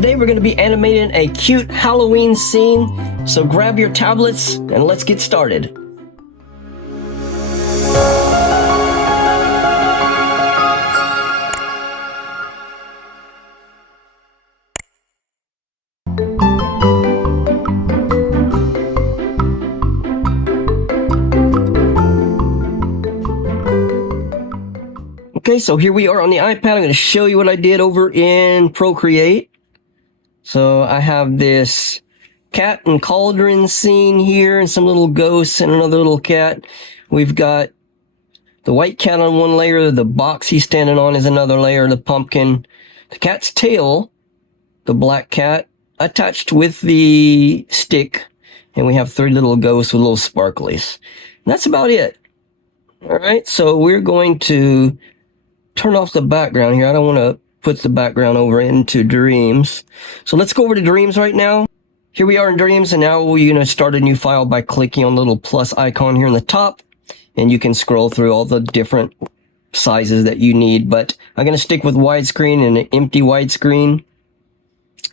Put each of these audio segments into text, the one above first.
Today we're going to be animating a cute Halloween scene, so grab your tablets and let's get started. Okay, so here we are on the iPad. I'm going to show you what I did over in Procreate. So I have this cat and cauldron scene here and some little ghosts and another little cat. We've got the white cat on one layer, the box he's standing on is another layer, the pumpkin, the cat's tail, the black cat attached with the stick, and we have 3 little ghosts with little sparklies. And that's about it. Alright, so we're going to turn off the background here. I don't want to put the background over into Dreams. So let's go over to Dreams right now. Here we are in Dreams, and now we're going to start a new file by clicking on the little plus icon here in the top, and you can scroll through all the different sizes that you need, but I'm going to stick with widescreen and an empty widescreen.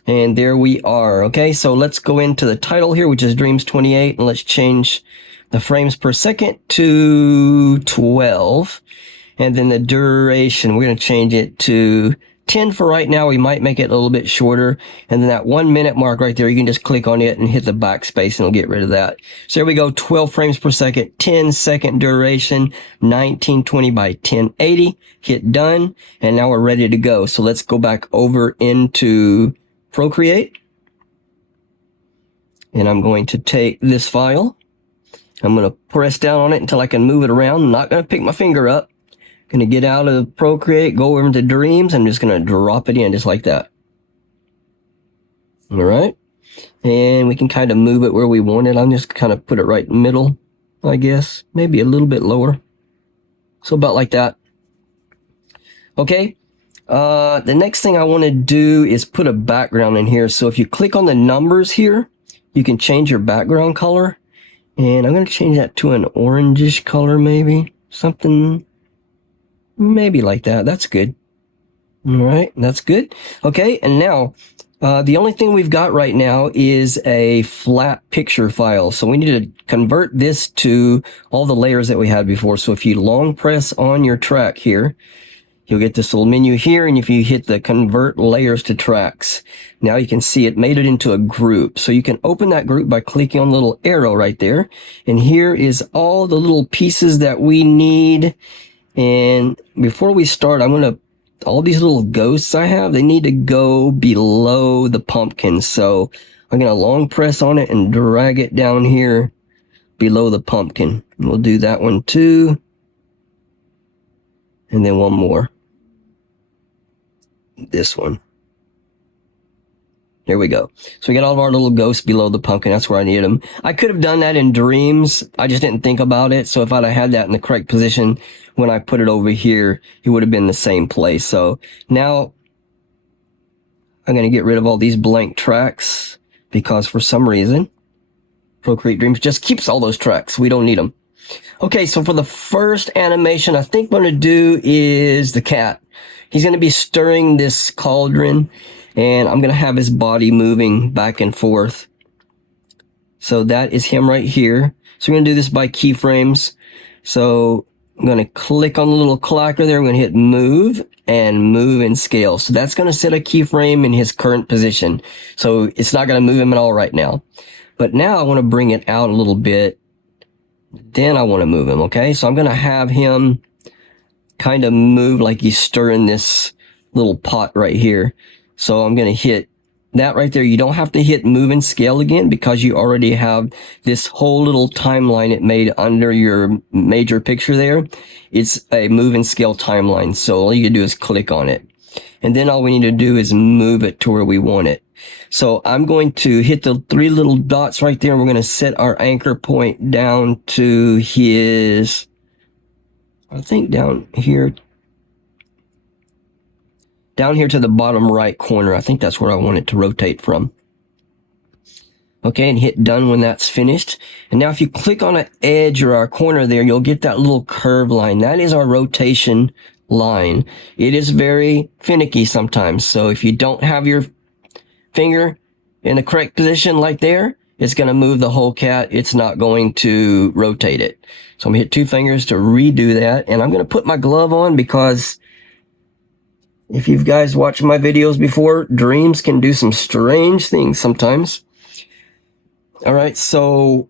And there we are. Okay, so let's go into the title here, which is Dreams 28, and let's change the frames per second to 12. And then the duration, we're going to change it to 10 for right now. We might make it a little bit shorter. And then that 1 minute mark right there, you can just click on it and hit the backspace and it'll get rid of that. So there we go, 12 frames per second, 10-second duration, 1920 by 1080. Hit done, and now we're ready to go. So let's go back over into Procreate. And I'm going to take this file. I'm going to press down on it until I can move it around. I'm not going to pick my finger up. Going to get out of Procreate, go over into Dreams. I'm just going to drop it in just like that. All right. And we can kind of move it where we want it. I'm just kind of put it right in the middle, I guess. Maybe a little bit lower. So about like that. Okay. The next thing I want to do is put a background in here. So if you click on the numbers here, you can change your background color. And I'm going to change that to an orangish color maybe. Something maybe like that. That's good. All right, that's good. Okay, and now the only thing we've got right now is a flat picture file. So we need to convert this to all the layers that we had before. So if you long press on your track here, you'll get this little menu here, and if you hit the convert layers to tracks, now you can see it made it into a group. So you can open that group by clicking on the little arrow right there. And here is all the little pieces that we need. And before we start, all these little ghosts I have, they need to go below the pumpkin. So I'm going to long press on it and drag it down here below the pumpkin. We'll do that one too. And then one more. This one. There we go. So we got all of our little ghosts below the pumpkin. That's where I need them. I could have done that in Dreams. I just didn't think about it. So if I'd have had that in the correct position when I put it over here, it would have been the same place. So now I'm going to get rid of all these blank tracks because for some reason Procreate Dreams just keeps all those tracks. We don't need them. Okay, so for the first animation, I think what I'm going to do is the cat. He's going to be stirring this cauldron, and I'm going to have his body moving back and forth. So that is him right here. So we're going to do this by keyframes. So I'm going to click on the little clacker there. I'm going to hit move and move and scale. So that's going to set a keyframe in his current position. So it's not going to move him at all right now. But now I want to bring it out a little bit. Then I want to move him, okay? So I'm going to have him kind of move like he's stirring this little pot right here. So I'm going to hit that right there. You don't have to hit move and scale again because you already have this whole little timeline it made under your major picture there. It's a move and scale timeline. So all you do is click on it. And then all we need to do is move it to where we want it. So I'm going to hit the 3 little dots right there, and we're going to set our anchor point down to his, I think down here to the bottom right corner. I think that's where I want it to rotate from. Okay, and hit done when that's finished. And now if you click on an edge or a corner there, you'll get that little curve line. That is our rotation line. It is very finicky sometimes. So if you don't have your finger in the correct position like there, it's going to move the whole cat. It's not going to rotate it. So I'm going to hit 2 fingers to redo that. And I'm going to put my glove on because if you guys watched my videos before, dreams can do some strange things sometimes. All right, so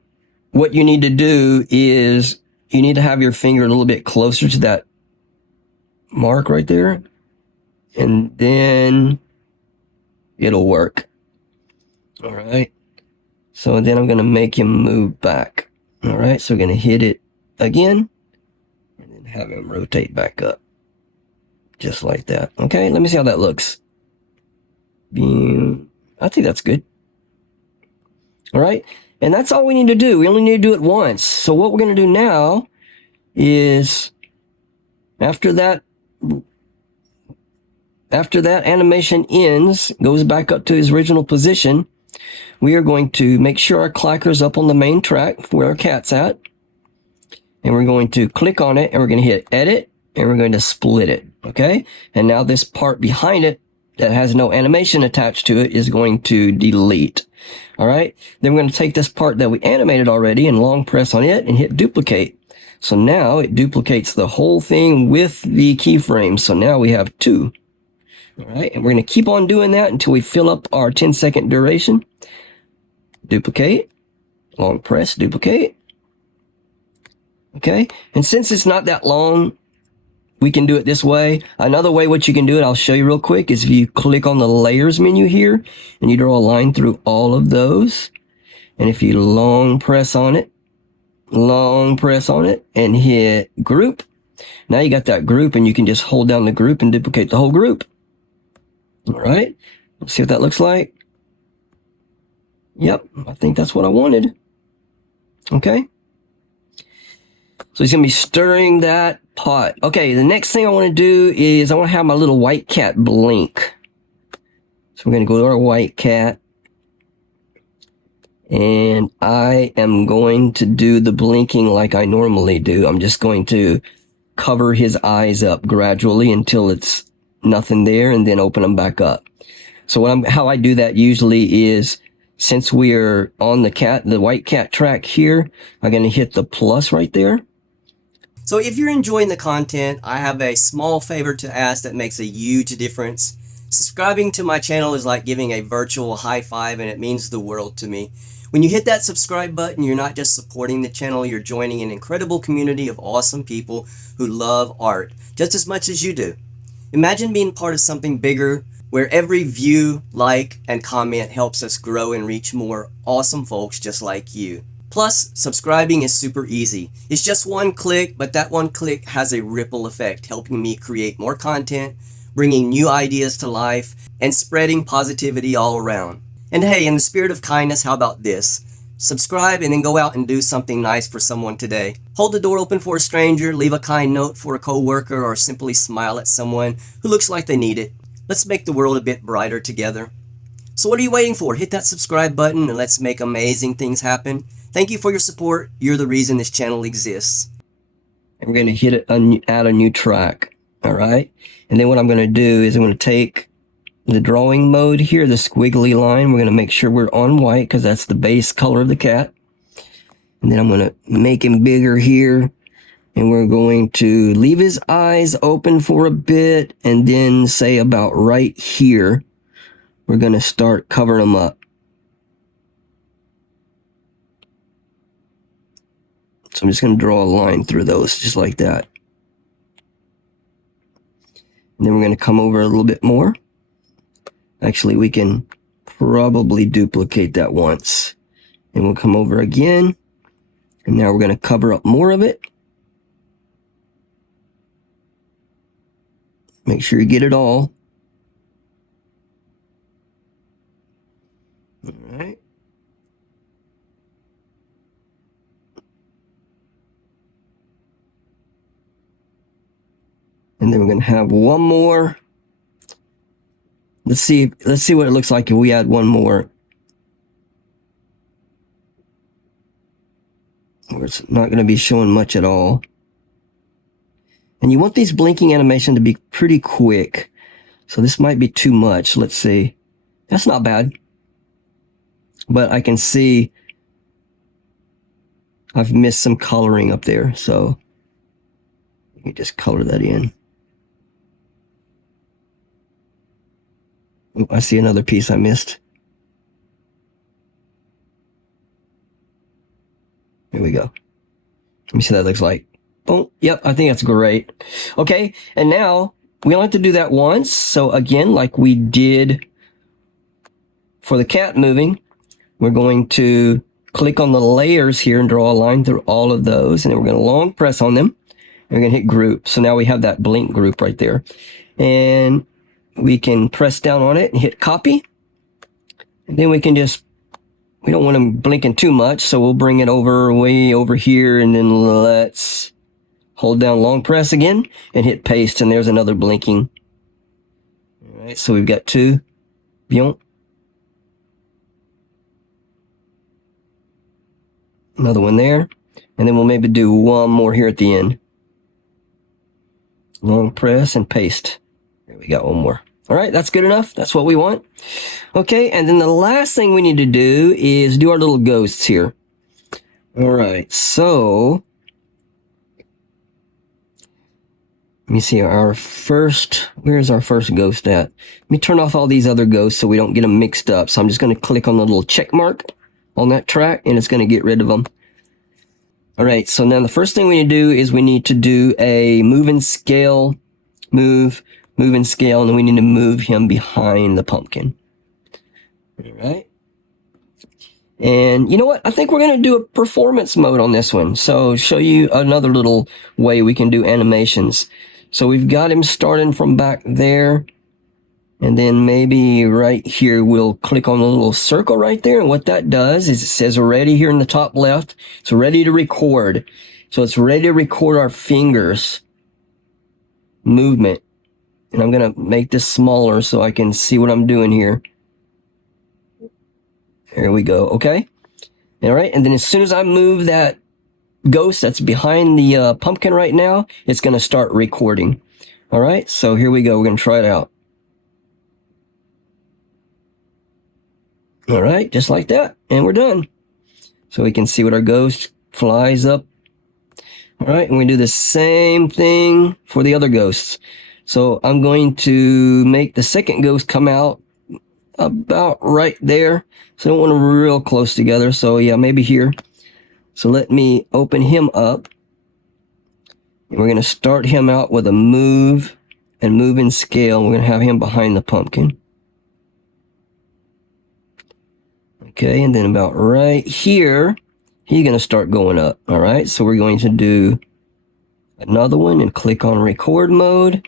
what you need to do is you need to have your finger a little bit closer to that mark right there, and then it'll work. All right, so then I'm going to make him move back. All right, so we're going to hit it again and then have him rotate back up just like that. Okay, let me see how that looks. I think that's good. All right, and that's all we need to do. We only need to do it once. So what we're going to do now is after that animation ends, goes back up to his original position, we are going to make sure our clacker's up on the main track where our cat's at. And we're going to click on it and we're going to hit edit and we're going to split it. Okay. And now this part behind it that has no animation attached to it is going to delete. All right. Then we're going to take this part that we animated already and long press on it and hit duplicate. So now it duplicates the whole thing with the keyframe. So now we have 2. All right. And we're going to keep on doing that until we fill up our 10-second duration. Duplicate, long press, duplicate. Okay. And since it's not that long, we can do it this way. Another way what you can do it, I'll show you real quick, is if you click on the layers menu here and you draw a line through all of those. And if you long press on it and hit group, now you got that group and you can just hold down the group and duplicate the whole group. All right. Let's see what that looks like. Yep. I think that's what I wanted. Okay. So he's going to be stirring that pot. Okay, the next thing I want to do is I want to have my little white cat blink. So we're going to go to our white cat. And I am going to do the blinking like I normally do. I'm just going to cover his eyes up gradually until it's nothing there and then open them back up. So how I do that usually is, since we're on the white cat track here, I'm going to hit the plus right there. So if you're enjoying the content, I have a small favor to ask that makes a huge difference. Subscribing to my channel is like giving a virtual high five, and it means the world to me. When you hit that subscribe button, you're not just supporting the channel, you're joining an incredible community of awesome people who love art just as much as you do. Imagine being part of something bigger, where every view, like, and comment helps us grow and reach more awesome folks just like you. Plus, subscribing is super easy. It's just one click, but that one click has a ripple effect, helping me create more content, bringing new ideas to life, and spreading positivity all around. And hey, in the spirit of kindness, how about this? Subscribe and then go out and do something nice for someone today. Hold the door open for a stranger, leave a kind note for a coworker, or simply smile at someone who looks like they need it. Let's make the world a bit brighter together. So what are you waiting for? Hit that subscribe button and let's make amazing things happen. Thank you for your support. You're the reason this channel exists. And we're going to hit it, add a new track. All right. And then what I'm going to do is I'm going to take the drawing mode here, the squiggly line. We're going to make sure we're on white because that's the base color of the cat. And then I'm going to make him bigger here. And we're going to leave his eyes open for a bit. And then say about right here, we're going to start covering them up. So I'm just going to draw a line through those just like that. And then we're going to come over a little bit more. Actually, we can probably duplicate that once. And we'll come over again. And now we're going to cover up more of it. Make sure you get it all. All right. And then we're going to have one more. Let's see what it looks like if we add one more. Where it's not going to be showing much at all. And you want these blinking animation to be pretty quick. So this might be too much. Let's see. That's not bad. But I can see I've missed some coloring up there. So let me just color that in. Oh, I see another piece I missed. Here we go. Let me see what that looks like. Oh, yep, I think that's great. Okay, and now we only have to do that once. So again, like we did for the cat moving, we're going to click on the layers here and draw a line through all of those. And then we're going to long press on them. And we're going to hit group. So now we have that blink group right there. And we can press down on it and hit copy. And then we can just, we don't want them blinking too much. So we'll bring it over way over here. And then let's hold down long press again and hit paste. And there's another blinking. All right, so we've got two. Another one there. And then we'll maybe do one more here at the end. Long press and paste. There we got one more. All right, that's good enough. That's what we want. Okay, and then the last thing we need to do is do our little ghosts here. All right, so let me see our first, where's our first ghost at? Let me turn off all these other ghosts so we don't get them mixed up. So I'm just going to click on the little check mark on that track and it's going to get rid of them. All right, so now the first thing we need to do is we need to do a move and scale, move and scale, and then we need to move him behind the pumpkin. All right. And you know what? I think we're going to do a performance mode on this one. So show you another little way we can do animations. So we've got him starting from back there. And then maybe right here, we'll click on the little circle right there. And what that does is it says ready here in the top left. It's ready to record. So it's ready to record our fingers movement. And I'm going to make this smaller so I can see what I'm doing here. There we go. Okay. All right. And then as soon as I move that ghost that's behind the pumpkin right now, it's going to start recording. All right. So here we go. We're going to try it out. All right, just like that, and we're done. So we can see what our ghost flies up. All right, and we do the same thing for the other ghosts. So I'm going to make the second ghost come out about right there. So I don't want them real close together. So yeah, maybe here. So let me open him up. And we're going to start him out with a move and move and scale. We're going to have him behind the pumpkin. Okay, and then about right here, he's going to start going up. All right, so we're going to do another one and click on record mode.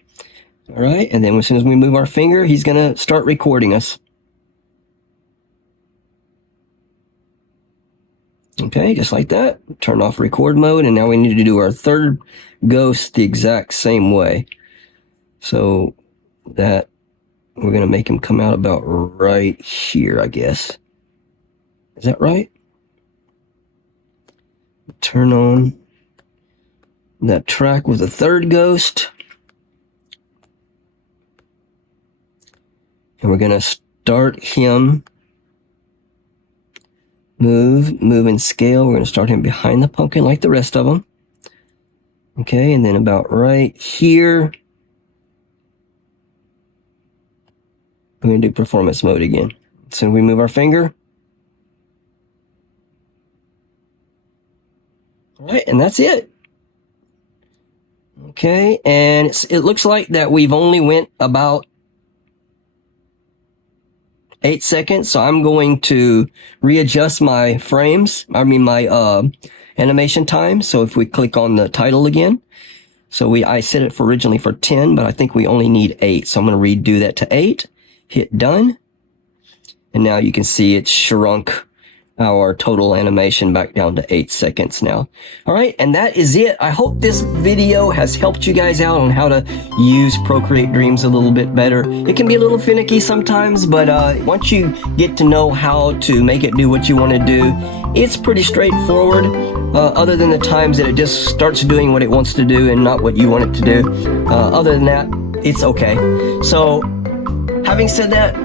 All right, and then as soon as we move our finger, he's going to start recording us. Okay, just like that. Turn off record mode, and now we need to do our third ghost the exact same way. So that we're going to make him come out about right here, I guess. Is that right? Turn on that track with the third ghost. And we're going to start him. Move and scale. We're going to start him behind the pumpkin like the rest of them. Okay, and then about right here, we're going to do performance mode again. So we move our finger. All right, and that's it. Okay, and it looks like that we've only went about 8 seconds. So I'm going to readjust my frames. I mean my animation time. So if we click on the title again, so I set it for originally for 10, but I think we only need 8. So I'm going to redo that to 8. Hit done, and now you can see it's shrunk our total animation back down to 8 seconds now. All right, and that is it. I hope this video has helped you guys out on how to use Procreate Dreams a little bit better. It can be a little finicky sometimes, but once you get to know how to make it do what you want to do, it's pretty straightforward, other than the times that it just starts doing what it wants to do and not what you want it to do. Other than that, it's okay. So, having said that,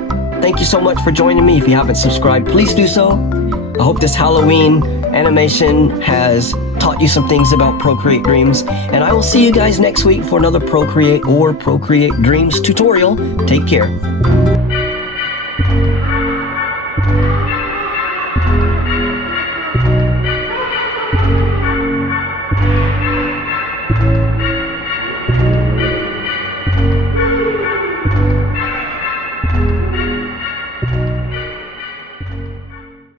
Thank you so much for joining me. If you haven't subscribed, please do so. I hope this Halloween animation has taught you some things about Procreate Dreams, and I will see you guys next week for another Procreate or Procreate Dreams tutorial. Take care.